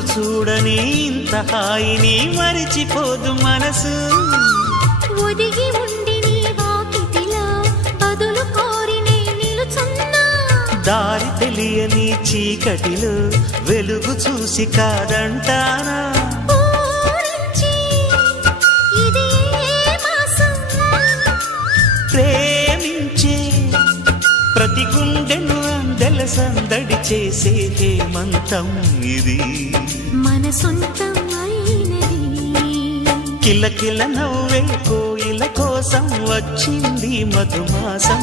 రోజు చూడని ఇంత హాయిని మరిచిపోదు మనసు. ఒదిగి ఉండి నీ వాకిటిలో బదులు కోరి నే నిలుచున్నా. దారి తెలియని చీకటిలో వెలుగు చూసి కాదంటానా. ఊరించి ఇది ఏ మాసం? ప్రేమించే ప్రతి గుండెను అందెల సందడి చేసే హేమంతం ఇది. మన సొంతం అయినది. కిలకిల నవ్వే కోయిల కోసం వచ్చింది మధుమాసం.